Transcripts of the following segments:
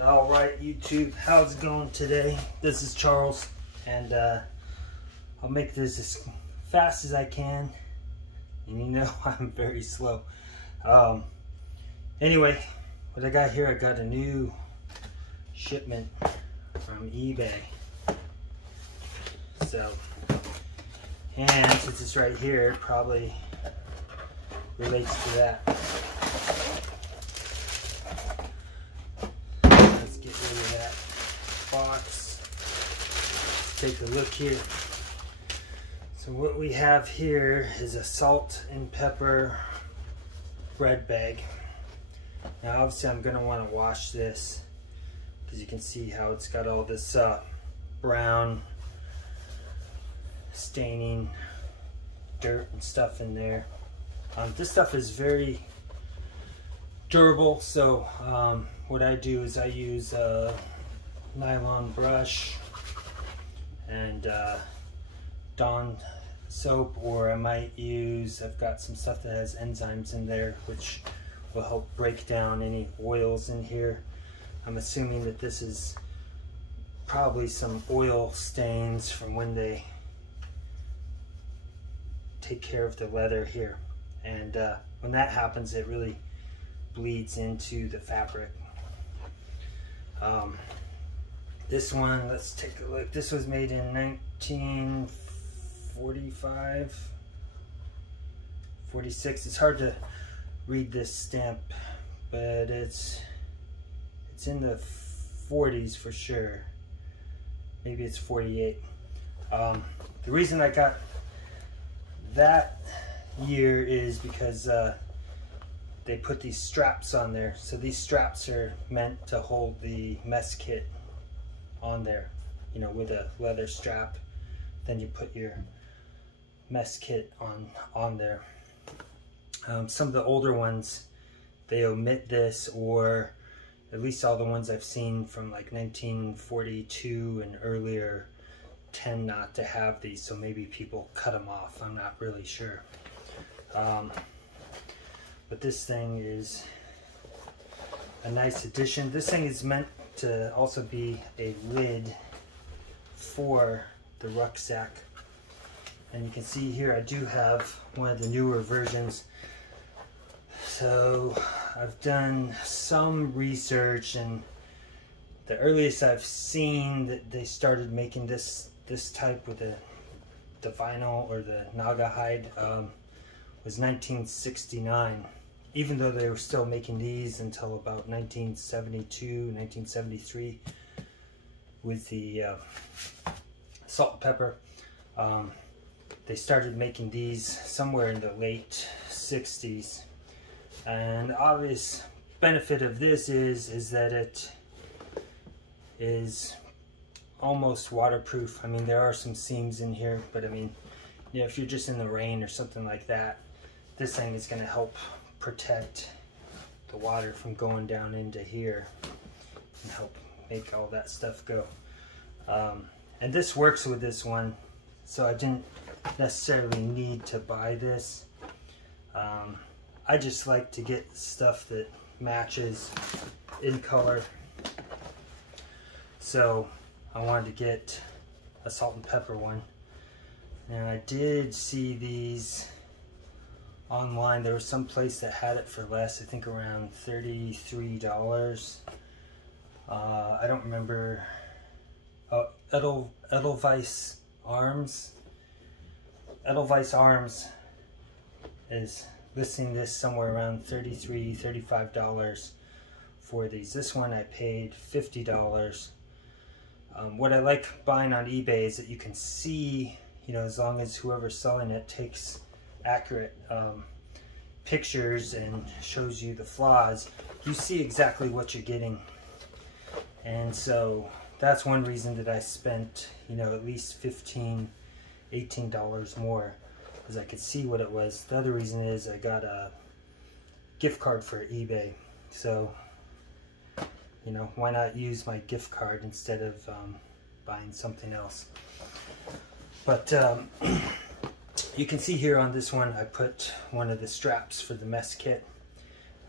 All right, YouTube, how's it going today? This is Charles, and I'll make this as fast as I can, and you know I'm very slow. Anyway, what I got here, I got a new shipment from eBay. So, and since it's right here, it probably relates to that. Let's get rid of that box. Take a look here. So what we have here is a salt and pepper bread bag. Now obviously I'm going to want to wash this because you can see how it's got all this brown staining, dirt and stuff in there. This stuff is very durable, so what I do is I use a nylon brush and Dawn soap, or I might use, I've got some stuff that has enzymes in there which will help break down any oils in here. I'm assuming that this is probably some oil stains from when they take care of the leather here, and when that happens it really bleeds into the fabric. This one, let's take a look. This was made in 1945, 46. It's hard to read this stamp, but it's in the 40s for sure. Maybe it's 48. The reason I got that year is because they put these straps on there. So these straps are meant to hold the mess kit on there, you know, with a leather strap. Then you put your mess kit on there. Some of the older ones, they omit this, or at least all the ones I've seen from like 1942 and earlier tend not to have these, so maybe people cut them off. I'm not really sure. But this thing is a nice addition. This thing is meant to also be a lid for the rucksack. And you can see here I do have one of the newer versions. So I've done some research, and the earliest I've seen that they started making this type with the vinyl or the naga hide was 1969, even though they were still making these until about 1972, 1973 with the salt and pepper. They started making these somewhere in the late 60s, and the obvious benefit of this is that it is almost waterproof. I mean, there are some seams in here, but I mean, you know, if you're just in the rain or something like that, this thing is going to help protect the water from going down into here and help make all that stuff go. And this works with this one, so I didn't necessarily need to buy this. I just like to get stuff that matches in color, so I wanted to get a salt and pepper one. And I did see these online. There was some place that had it for less, I think around $33. I don't remember. Oh, Edelweiss Arms. Edelweiss Arms is listing this somewhere around $33, $35 for these. This one I paid $50. What I like buying on eBay is that you can see, you know, as long as whoever's selling it takes accurate pictures and shows you the flaws, you see exactly what you're getting. And so that's one reason that I spent, you know, at least $15, $18 more, because I could see what it was. The other reason is I got a gift card for eBay, so you know, why not use my gift card instead of buying something else. But you can see here on this one I put one of the straps for the mess kit.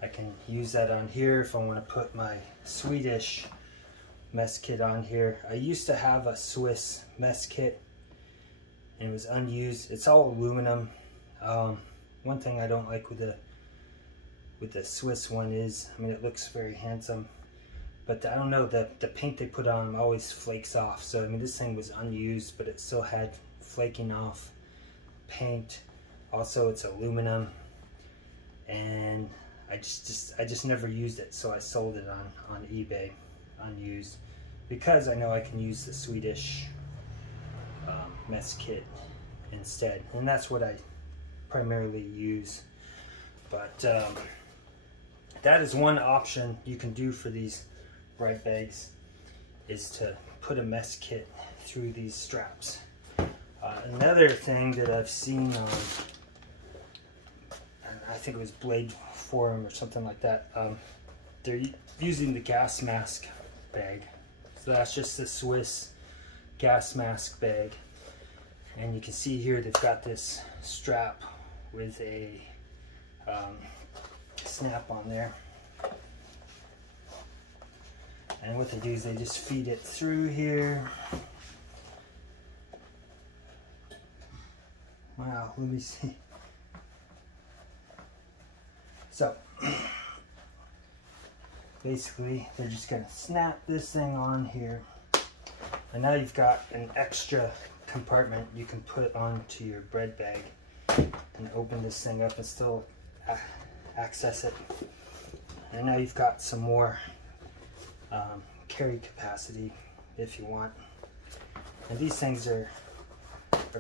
I can use that on here if I want to put my Swedish mess kit on here. I used to have a Swiss mess kit and it was unused. It's all aluminum. One thing I don't like with the Swiss one is, I mean, it looks very handsome, but I don't know, the paint they put on always flakes off. So I mean, this thing was unused, but it still had flaking off paint. Also, it's aluminum, and I just never used it, so I sold it on eBay unused, because I know I can use the Swedish mess kit instead, and that's what I primarily use. But that is one option you can do for these bread bags, is to put a mess kit through these straps. Another thing that I've seen on, I think it was Blade Forum or something like that, they're using the gas mask bag. So that's just the Swiss gas mask bag, and you can see here they've got this strap with a snap on there, and what they do is they just feed it through here. Wow, let me see. So basically they're just going to snap this thing on here, and now you've got an extra compartment you can put onto your bread bag and open this thing up and still access it. And now you've got some more carry capacity if you want. And these things are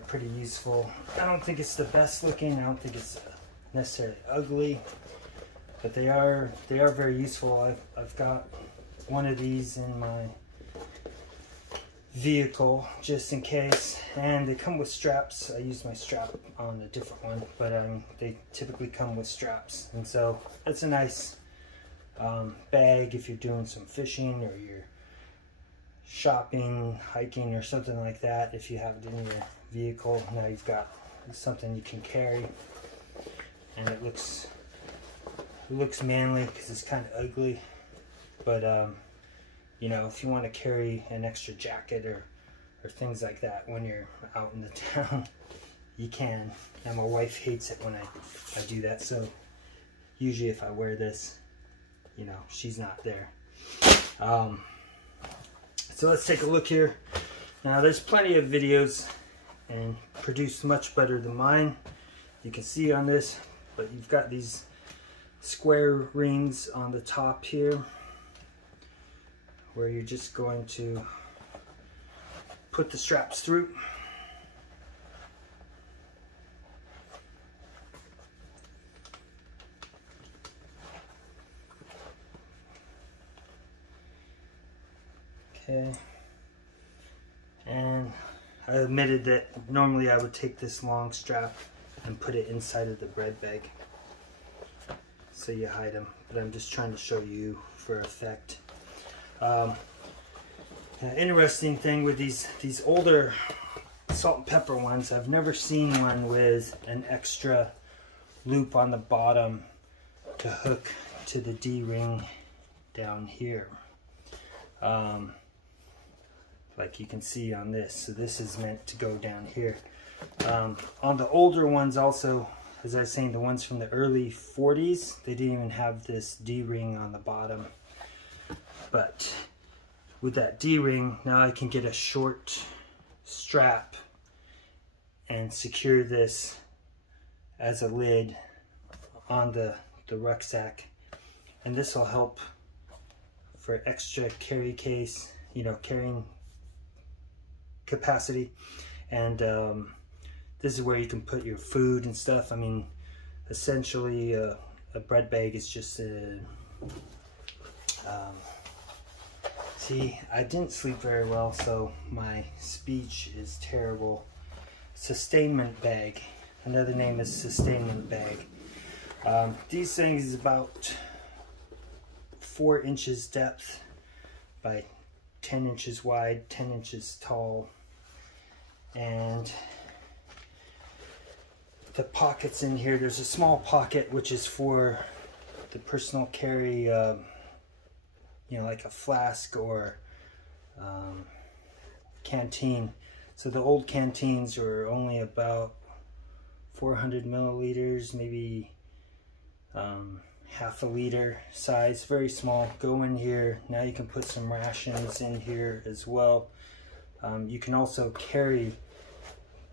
pretty useful. I don't think it's the best looking, I don't think it's necessarily ugly, but they are very useful. I've got one of these in my vehicle just in case, and they come with straps. I use my strap on a different one, but they typically come with straps, and so it's a nice bag if you're doing some fishing or you're shopping, hiking, or something like that. If you have it in your vehicle, now you've got something you can carry, and it looks manly because it's kind of ugly, but you know, if you want to carry an extra jacket or things like that when you're out in the town, you can. And my wife hates it when I do that, so usually if I wear this, you know, she's not there. So let's take a look here. Now there's plenty of videos and produced much better than mine, you can see on this, but you've got these square rings on the top here where you're just going to put the straps through. Okay, and I admitted that normally I would take this long strap and put it inside of the bread bag so you hide them, but I'm just trying to show you for effect. An interesting thing with these older salt and pepper ones, I've never seen one with an extra loop on the bottom to hook to the D-ring down here, like you can see on this. So this is meant to go down here. On the older ones also, as I was saying, the ones from the early 40s, they didn't even have this D-ring on the bottom. But with that D-ring, now I can get a short strap and secure this as a lid on the rucksack. And this will help for extra carry case, you know, carrying capacity. And this is where you can put your food and stuff. I mean, essentially a bread bag is just a see, I didn't sleep very well, so my speech is terrible. Sustainment bag. Another name is sustainment bag. These things is about 4 inches depth by 10 inches wide, 10 inches tall, and the pockets in here, there's a small pocket which is for the personal carry, you know, like a flask or canteen. So the old canteens were only about 400 milliliters, maybe half a liter size, very small. Go in here. Now you can put some rations in here as well. You can also carry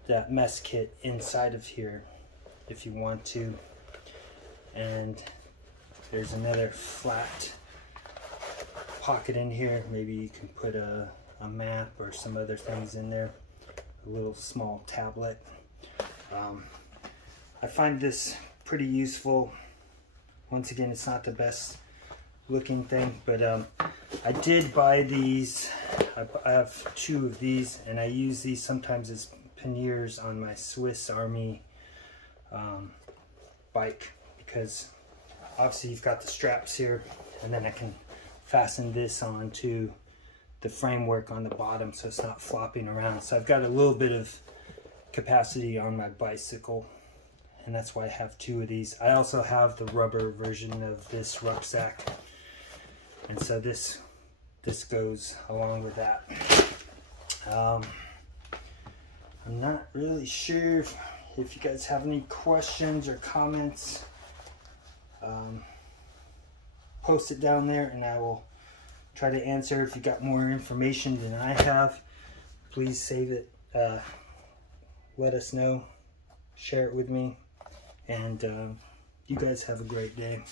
that mess kit inside of here if you want to. And there's another flat pocket in here. Maybe you can put a map or some other things in there. A little small tablet. I find this pretty useful. Once again, it's not the best looking thing, but I did buy these. I have 2 of these, and I use these sometimes as panniers on my Swiss Army bike, because obviously you've got the straps here, and then I can fasten this onto the framework on the bottom so it's not flopping around. So I've got a little bit of capacity on my bicycle, and that's why I have 2 of these. I also have the rubber version of this rucksack, and so this goes along with that. I'm not really sure if you guys have any questions or comments. Post it down there and I will try to answer. If you got more information than I have, please save it. Let us know. Share it with me. And you guys have a great day.